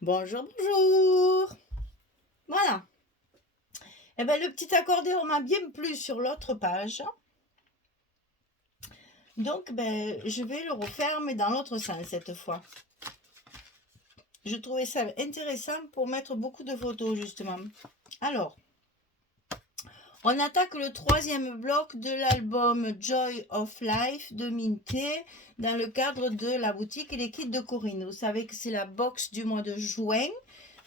Bonjour, bonjour. Voilà. Eh bien, le petit accordéon m'a bien plu sur l'autre page. Donc, je vais le refaire, mais dans l'autre sens cette fois. Je trouvais ça intéressant pour mettre beaucoup de photos, justement. Alors, on attaque le troisième bloc de l'album Joy of Life de Minté dans le cadre de la boutique Les Kits de Corinne. Vous savez que c'est la box du mois de juin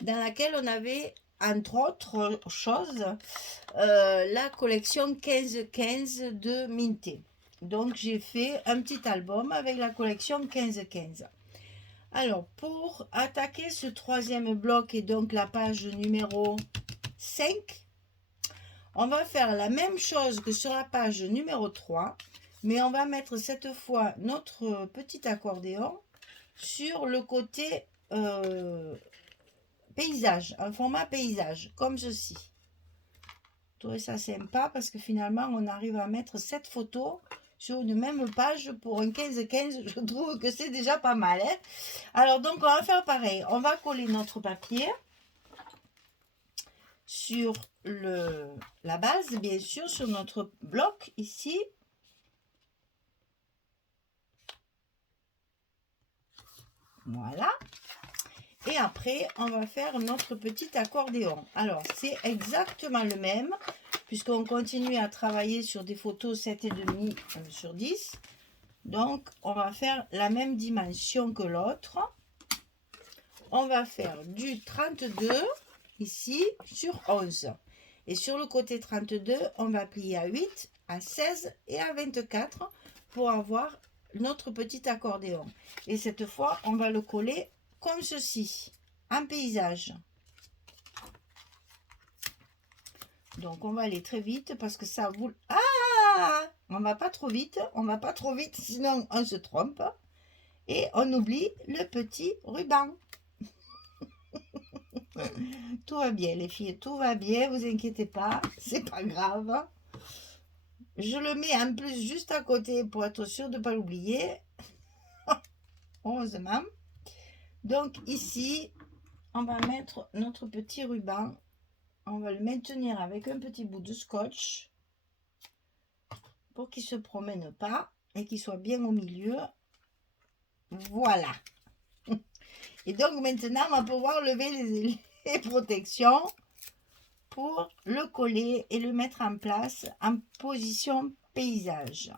dans laquelle on avait, entre autres choses, la collection 15-15 de Minté. Donc j'ai fait un petit album avec la collection 15-15. Alors pour attaquer ce troisième bloc et donc la page numéro 5, on va faire la même chose que sur la page numéro 3, mais on va mettre cette fois notre petit accordéon sur le côté paysage, un format paysage, comme ceci. Je trouvais ça sympa parce que finalement on arrive à mettre 7 photos sur une même page pour un 15-15. Je trouve que c'est déjà pas mal, hein. Alors donc on va faire pareil, on va coller notre papier sur la base, bien sûr, sur notre bloc ici. Voilà. Et après, on va faire notre petit accordéon. Alors, c'est exactement le même, puisqu'on continue à travailler sur des photos 7,5 sur 10. Donc, on va faire la même dimension que l'autre. On va faire du 32 ici sur 11. Et sur le côté 32, on va plier à 8, à 16 et à 24 pour avoir notre petit accordéon. Et cette fois, on va le coller comme ceci, en paysage. Donc, on va aller très vite parce que ça vous... Ah! On va pas trop vite, sinon on se trompe. Et on oublie le petit ruban. Tout va bien les filles, tout va bien, vous inquiétez pas, c'est pas grave. Je le mets en plus juste à côté pour être sûr de ne pas l'oublier. Heureusement. Donc ici, on va mettre notre petit ruban. On va le maintenir avec un petit bout de scotch pour qu'il ne se promène pas et qu'il soit bien au milieu. Voilà. Et donc maintenant, on va pouvoir lever les protections pour le coller et le mettre en place en position paysage.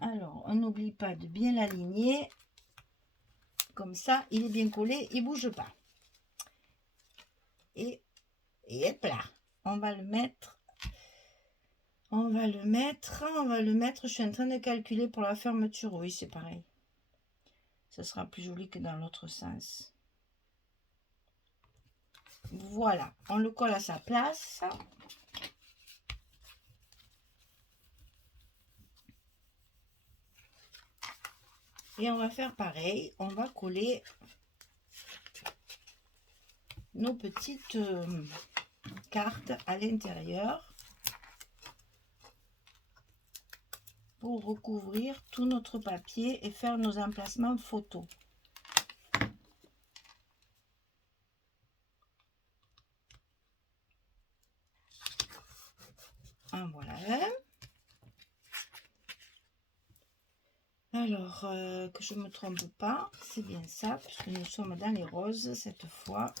Alors, on n'oublie pas de bien l'aligner. Comme ça, il est bien collé, il ne bouge pas. Et hop là, on va le mettre. Je suis en train de calculer pour la fermeture. Oui, c'est pareil. Ce sera plus joli que dans l'autre sens. Voilà, on le colle à sa place. Et on va faire pareil. On va coller nos petites cartes à l'intérieur pour recouvrir tout notre papier et faire nos emplacements photos. En voilà un. Alors, que je ne me trompe pas, c'est bien ça, puisque nous sommes dans les roses cette fois.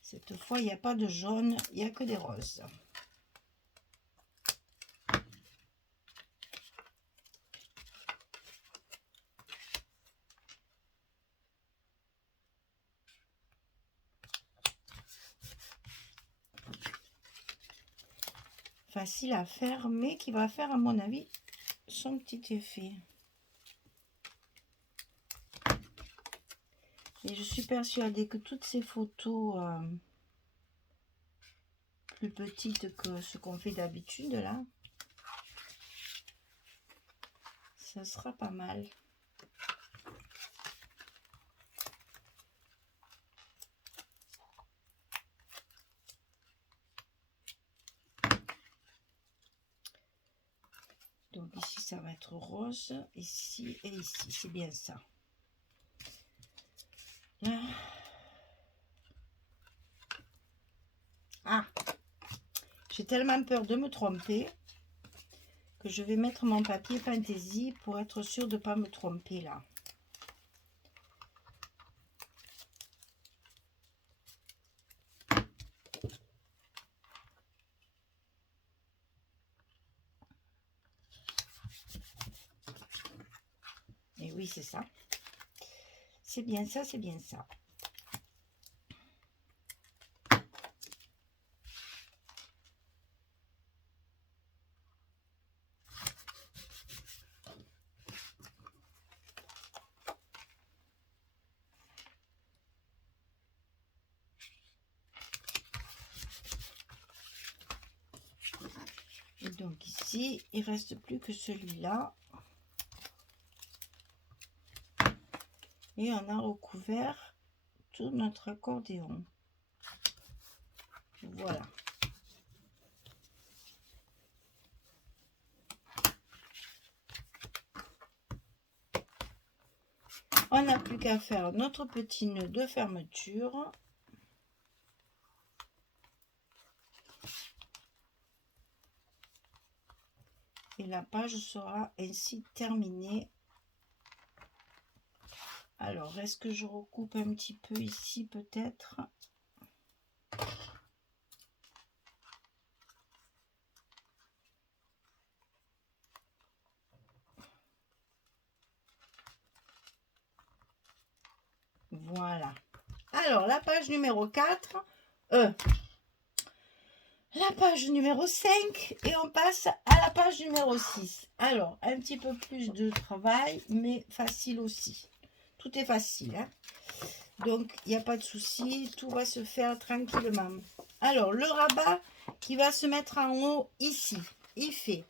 Cette fois, il n'y a pas de jaune, il n'y a que des roses. Facile à faire, mais qui va faire, à mon avis, son petit effet. Et je suis persuadée que toutes ces photos plus petites que ce qu'on fait d'habitude, là, ça sera pas mal. Donc ici, ça va être rose. chose, ici et ici, c'est bien ça. Là. Ah, j'ai tellement peur de me tromper que je vais mettre mon papier fantaisie pour être sûre de ne pas me tromper là. Et oui, c'est ça. C'est bien ça, c'est bien ça. Et donc ici, il reste plus que celui-là. Et on a recouvert tout notre accordéon. Voilà. On n'a plus qu'à faire notre petit nœud de fermeture. Et la page sera ainsi terminée. Alors, est-ce que je recoupe un petit peu ici peut-être? Voilà. Alors, la page numéro 4. La page numéro 5 et on passe à la page numéro 6. Alors, un petit peu plus de travail, mais facile aussi. Tout est facile, hein? Donc, il n'y a pas de souci, tout va se faire tranquillement. Alors, le rabat qui va se mettre en haut ici, il fait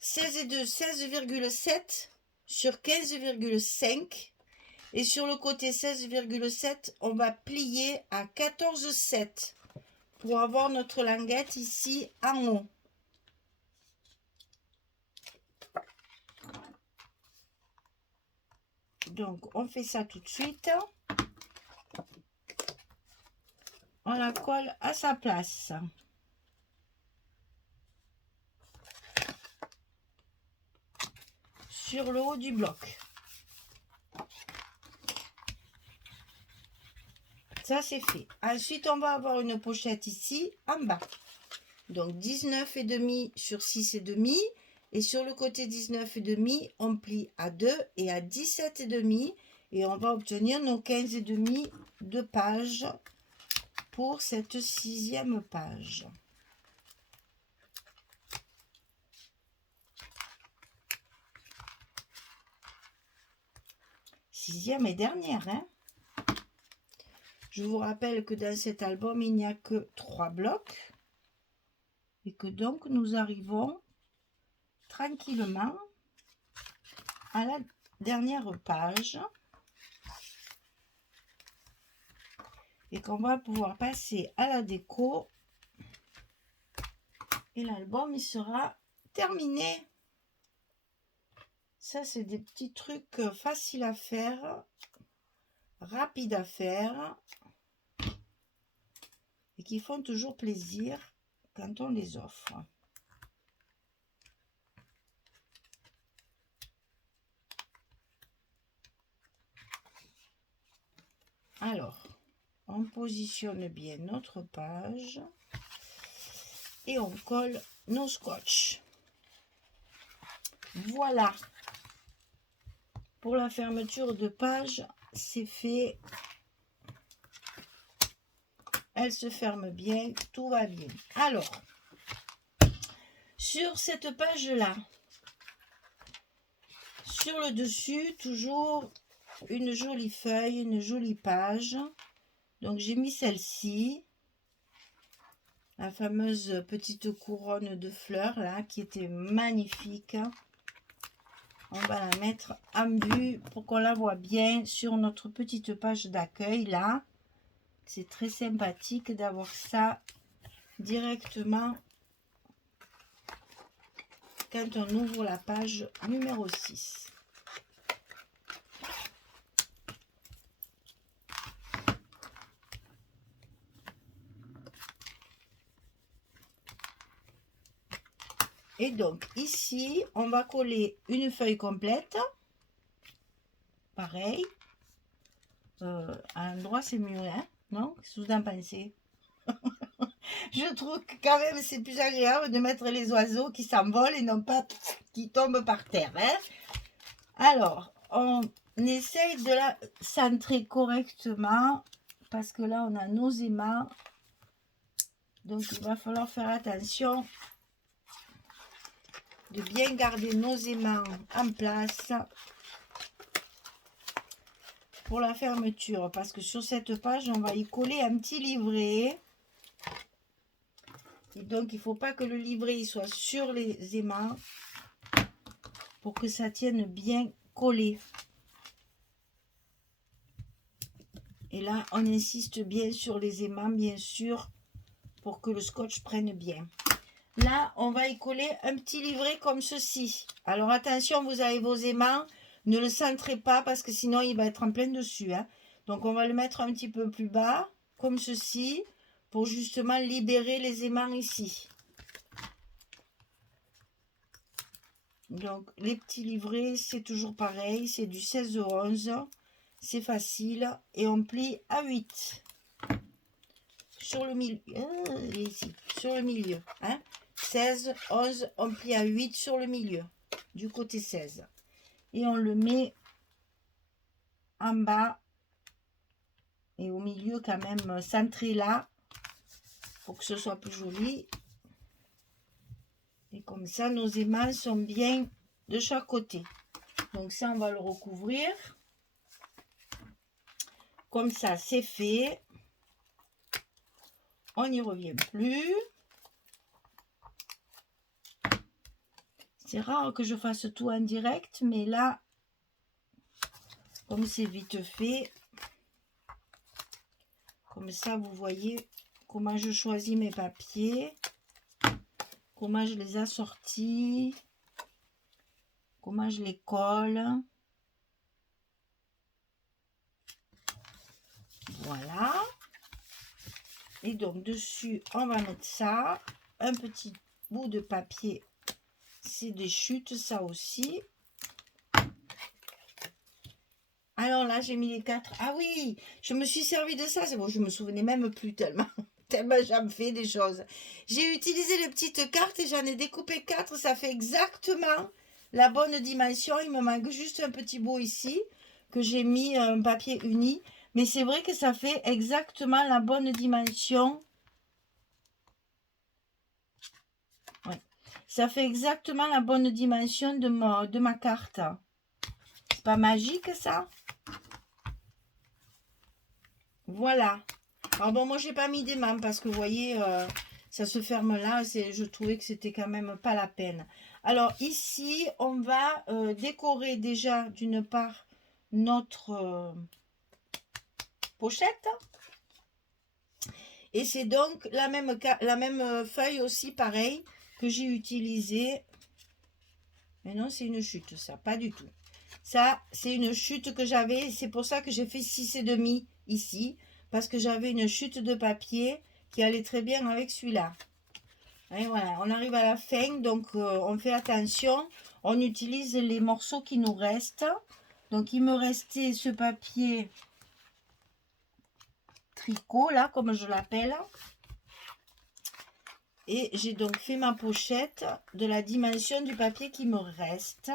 16,2, 16,7 sur 15,5. Et sur le côté 16,7, on va plier à 14,7 pour avoir notre languette ici en haut. Donc, on fait ça tout de suite. On la colle à sa place. Sur le haut du bloc. Ça, c'est fait. Ensuite, on va avoir une pochette ici, en bas. Donc, 19,5 sur 6,5. Et sur le côté 19,5, on plie à 2 et à 17,5. Et on va obtenir nos 15,5 de page pour cette 6e page. Sixième et dernière, hein. Je vous rappelle que dans cet album, il n'y a que 3 blocs. Et que donc, nous arrivons tranquillement à la dernière page. Et qu'on va pouvoir passer à la déco. Et l'album, il sera terminé. Ça, c'est des petits trucs faciles à faire, rapides à faire. Et qui font toujours plaisir quand on les offre. Alors, on positionne bien notre page et on colle nos scotch. Voilà. Pour la fermeture de page, c'est fait. Elle se ferme bien, tout va bien. Alors, sur cette page-là, sur le dessus, toujours une jolie feuille, une jolie page. Donc, j'ai mis celle-ci, la fameuse petite couronne de fleurs, là, qui était magnifique. On va la mettre en vue pour qu'on la voit bien sur notre petite page d'accueil, là. C'est très sympathique d'avoir ça directement quand on ouvre la page numéro 6. Et donc ici, on va coller une feuille complète. Pareil. À l'endroit, c'est mieux, hein? Non? Qu'est-ce que vous en pensez? Je trouve que quand même, c'est plus agréable de mettre les oiseaux qui s'envolent et non pas qui tombent par terre, hein? Alors, on essaye de la centrer correctement parce que là, on a nos aimants. Donc, il va falloir faire attention de bien garder nos aimants en place pour la fermeture, parce que sur cette page on va y coller un petit livret et donc il ne faut pas que le livret soit sur les aimants pour que ça tienne bien collé. Et là on insiste bien sur les aimants, bien sûr, pour que le scotch prenne bien. Là on va y coller un petit livret comme ceci. Alors attention, vous avez vos aimants, ne le centrez pas parce que sinon il va être en plein dessus, hein. Donc on va le mettre un petit peu plus bas, comme ceci, pour justement libérer les aimants ici. Donc les petits livrets, c'est toujours pareil, c'est du 16 au 11, c'est facile, et on plie à 8. Sur le milieu, ici, sur le milieu, hein. 16, 11, on plie à 8 sur le milieu, du côté 16. Et on le met en bas et au milieu quand même, centré là, pour que ce soit plus joli. Et comme ça, nos aimants sont bien de chaque côté. Donc ça, on va le recouvrir. Comme ça, c'est fait. On n'y revient plus. C'est rare que je fasse tout en direct, mais là, comme c'est vite fait, comme ça, vous voyez comment je choisis mes papiers, comment je les assortis, comment je les colle. Voilà. Et donc, dessus, on va mettre ça. Un petit bout de papier. C'est des chutes, ça aussi. Alors là, j'ai mis les 4. Ah oui, je me suis servi de ça. C'est bon, je me souvenais même plus tellement. Tellement j'en fais des choses. J'ai utilisé les petites cartes et j'en ai découpé 4. Ça fait exactement la bonne dimension. Il me manque juste un petit bout ici que j'ai mis un papier uni. Mais c'est vrai que ça fait exactement la bonne dimension. Ouais. Ça fait exactement la bonne dimension de ma carte. C'est pas magique ça? Voilà. Alors bon, moi j'ai pas mis des mains parce que vous voyez, ça se ferme là. Je trouvais que c'était quand même pas la peine. Alors ici, on va décorer déjà d'une part notre pochette. Et c'est donc la même feuille aussi, pareil, que j'ai utilisée. Mais non, c'est une chute, ça, pas du tout. Ça, c'est une chute que j'avais. C'est pour ça que j'ai fait 6,5 ici. Parce que j'avais une chute de papier qui allait très bien avec celui-là. Et voilà, on arrive à la fin. Donc, on fait attention. On utilise les morceaux qui nous restent. Donc, il me restait ce papier tricot, là, comme je l'appelle. Et j'ai donc fait ma pochette de la dimension du papier qui me reste.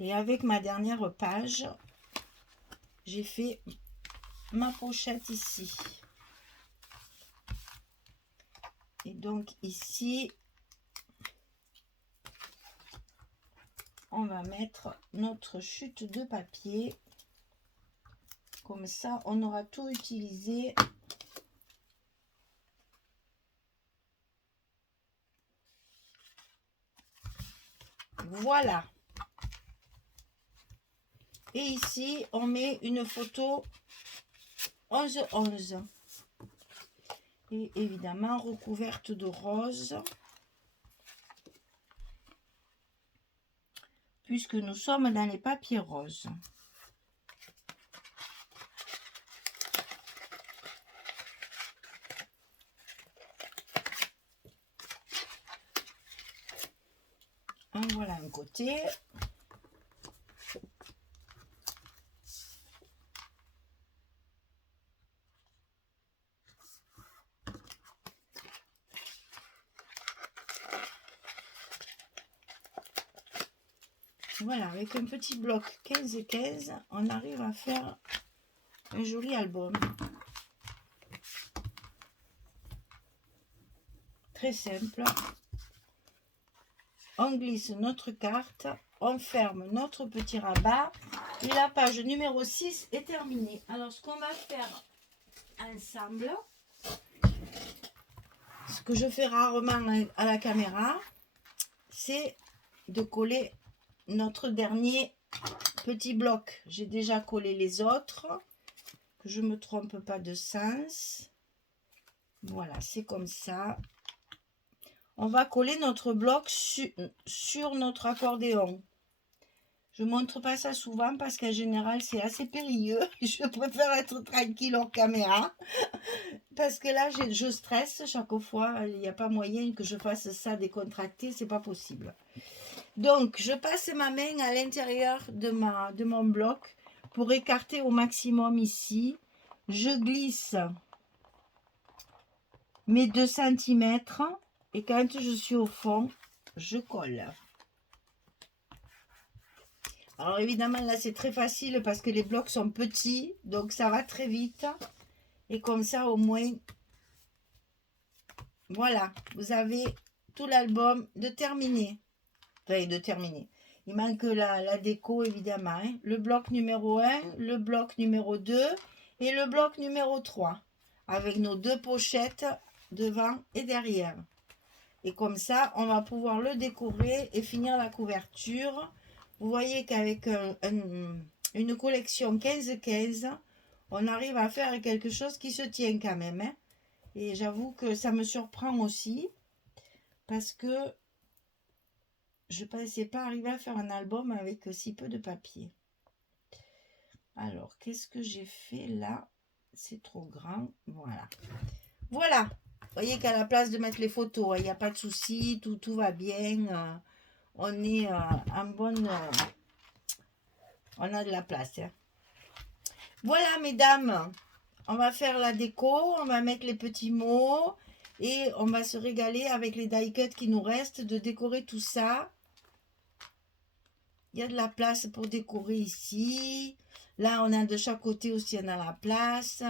Et avec ma dernière page, j'ai fait ma pochette ici. Et donc ici, on va mettre notre chute de papier. Comme ça, on aura tout utilisé. Voilà. Et ici, on met une photo 11-11. Et évidemment, recouverte de rose. puisque nous sommes dans les papiers roses. En voilà un côté. Voilà, avec un petit bloc 15-15, on arrive à faire un joli album. Très simple. On glisse notre carte, on ferme notre petit rabat et la page numéro 6 est terminée. Alors, ce qu'on va faire ensemble, ce que je fais rarement à la caméra, c'est de coller notre dernier petit bloc. J'ai déjà collé les autres, que je ne me trompe pas de sens. Voilà, c'est comme ça. On va coller notre bloc sur notre accordéon. Je ne montre pas ça souvent parce qu'en général, c'est assez périlleux. Je préfère être tranquille hors caméra. Parce que là, je stresse chaque fois. Il n'y a pas moyen que je fasse ça décontracté. C'est pas possible. Donc, je passe ma main à l'intérieur de mon bloc pour écarter au maximum ici. Je glisse mes 2 cm. Et quand je suis au fond, je colle. Alors évidemment, là, c'est très facile parce que les blocs sont petits. Donc, ça va très vite. Et comme ça, au moins, voilà, vous avez tout l'album de terminer. Enfin, de terminer. Il manque la déco, évidemment. Hein. Le bloc numéro 1, le bloc numéro 2 et le bloc numéro 3. Avec nos 2 pochettes devant et derrière. Et comme ça, on va pouvoir le décorer et finir la couverture. Vous voyez qu'avec une collection 15-15, on arrive à faire quelque chose qui se tient quand même. Hein. Et j'avoue que ça me surprend aussi. Parce que je ne pensais pas arriver à faire un album avec si peu de papier. Alors, qu'est-ce que j'ai fait là? C'est trop grand. Voilà. Voilà. Vous voyez qu'à la place de mettre les photos, il n'y a pas de souci, tout va bien. On est en bonne... on a de la place. Hein. Voilà, mesdames. On va faire la déco, on va mettre les petits mots et on va se régaler avec les die cuts qui nous restent de décorer tout ça. Il y a de la place pour décorer ici. Là, on a de chaque côté aussi, on a la place.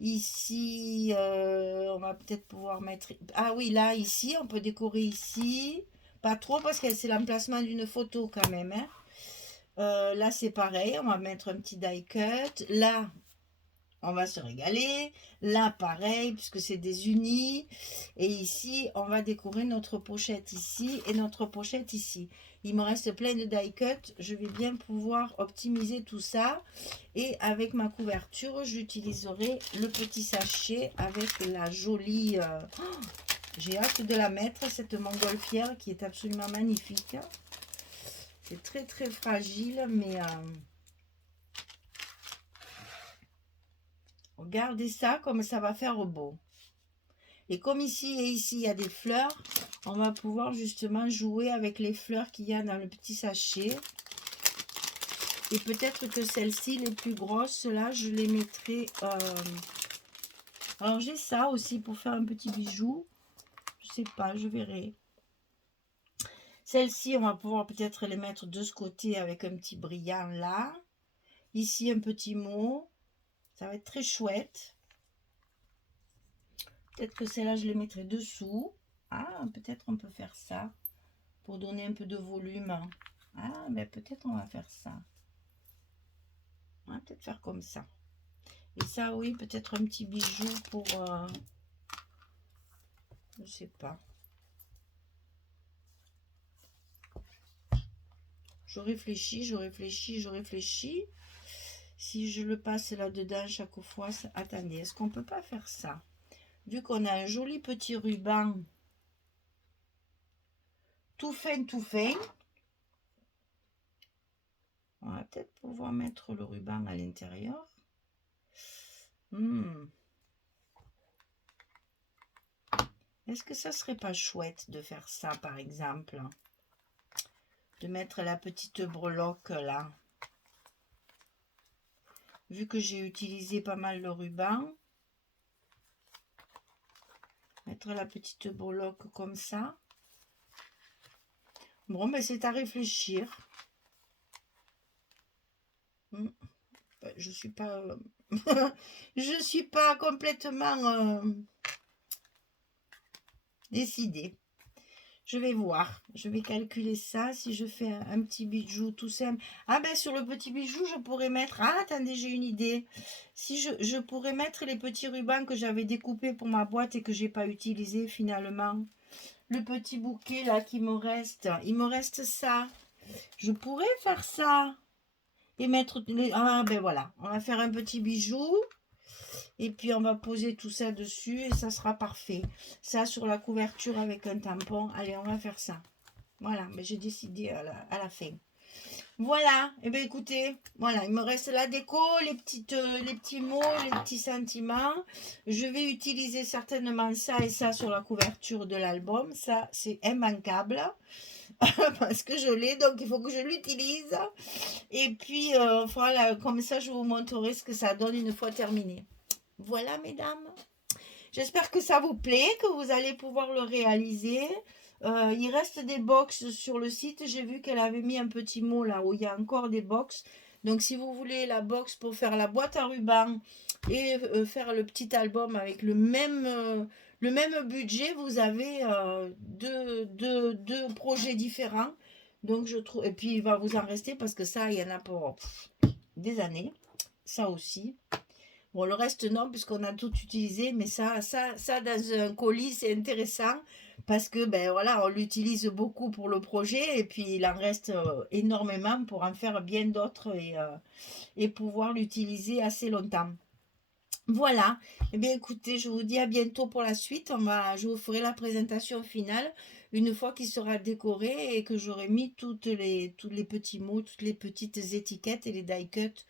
Ici, on va peut-être pouvoir mettre... Ah oui, là, ici, on peut décorer ici. Pas trop parce que c'est l'emplacement d'une photo quand même. Hein. Là, c'est pareil. On va mettre un petit die cut. Là, on va se régaler. Là, pareil, puisque c'est des unis. Et ici, on va décorer notre pochette ici et notre pochette ici. Il me reste plein de die cut. Je vais bien pouvoir optimiser tout ça. Et avec ma couverture, j'utiliserai le petit sachet avec la jolie... j'ai hâte de la mettre, cette montgolfière qui est absolument magnifique. C'est très très fragile, mais... regardez ça, comme ça va faire beau. Et comme ici et ici, il y a des fleurs, on va pouvoir justement jouer avec les fleurs qu'il y a dans le petit sachet. Et peut-être que celles-ci, les plus grosses, là, je les mettrai... Alors, j'ai ça aussi pour faire un petit bijou. Je sais pas, je verrai. Celles-ci, on va pouvoir peut-être les mettre de ce côté avec un petit brillant là. Ici, un petit mot. Ça va être très chouette. Peut-être que celle-là, je les mettrai dessous. Ah, peut-être on peut faire ça pour donner un peu de volume. Ah, mais peut-être on va faire ça. On va peut-être faire comme ça. Et ça, oui, peut-être un petit bijou pour... je sais pas. Je réfléchis, je réfléchis, je réfléchis. Si je le passe là-dedans chaque fois... Attendez, est-ce qu'on peut pas faire ça? Vu qu'on a un joli petit ruban tout fin, On va peut-être pouvoir mettre le ruban à l'intérieur. Est-ce que ça serait pas chouette de faire ça, par exemple? De mettre la petite breloque là. Vu que j'ai utilisé pas mal le ruban. Mettre la petite breloque comme ça. Bon, mais c'est à réfléchir. Je suis pas... je suis pas complètement décidée. Je vais voir. Je vais calculer ça. Si je fais un petit bijou tout simple. Ah ben sur le petit bijou, je pourrais mettre... Ah, attendez, j'ai une idée. Si je pourrais mettre les petits rubans que j'avais découpés pour ma boîte et que j'ai pas utilisé finalement. Le petit bouquet là qui me reste. Il me reste ça. Je pourrais faire ça. Et mettre... Ah ben voilà. On va faire un petit bijou. Et puis on va poser tout ça dessus et ça sera parfait. Ça sur la couverture avec un tampon. Allez, on va faire ça. Voilà, mais j'ai décidé à la fin. Voilà, et bien écoutez, voilà, il me reste la déco, les petits mots, les petits sentiments. Je vais utiliser certainement ça et ça sur la couverture de l'album. Ça, c'est immanquable parce que je l'ai, donc il faut que je l'utilise. Et puis, voilà, comme ça, je vous montrerai ce que ça donne une fois terminé. Voilà, mesdames. J'espère que ça vous plaît, que vous allez pouvoir le réaliser. Il reste des box sur le site. J'ai vu qu'elle avait mis un petit mot là où il y a encore des box. Donc si vous voulez la box pour faire la boîte à ruban et faire le petit album avec le même budget, vous avez deux projets différents. Donc je trouve, et puis il va vous en rester parce que ça, il y en a pour des années. Ça aussi. Bon, le reste, non, puisqu'on a tout utilisé, mais ça dans un colis, c'est intéressant parce que, ben voilà, on l'utilise beaucoup pour le projet et puis il en reste énormément pour en faire bien d'autres et pouvoir l'utiliser assez longtemps. Voilà, eh bien écoutez, je vous dis à bientôt pour la suite. Je vous ferai la présentation finale une fois qu'il sera décoré et que j'aurai mis tous les petits mots, toutes les petites étiquettes et les die cuts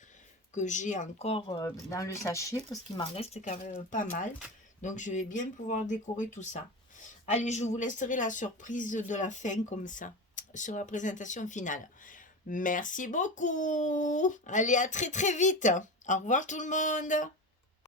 que j'ai encore dans le sachet parce qu'il m'en reste quand même pas mal. Donc je vais bien pouvoir décorer tout ça. Allez, je vous laisserai la surprise de la fin comme ça, sur la présentation finale. Merci beaucoup. Allez, à très très vite. Au revoir tout le monde.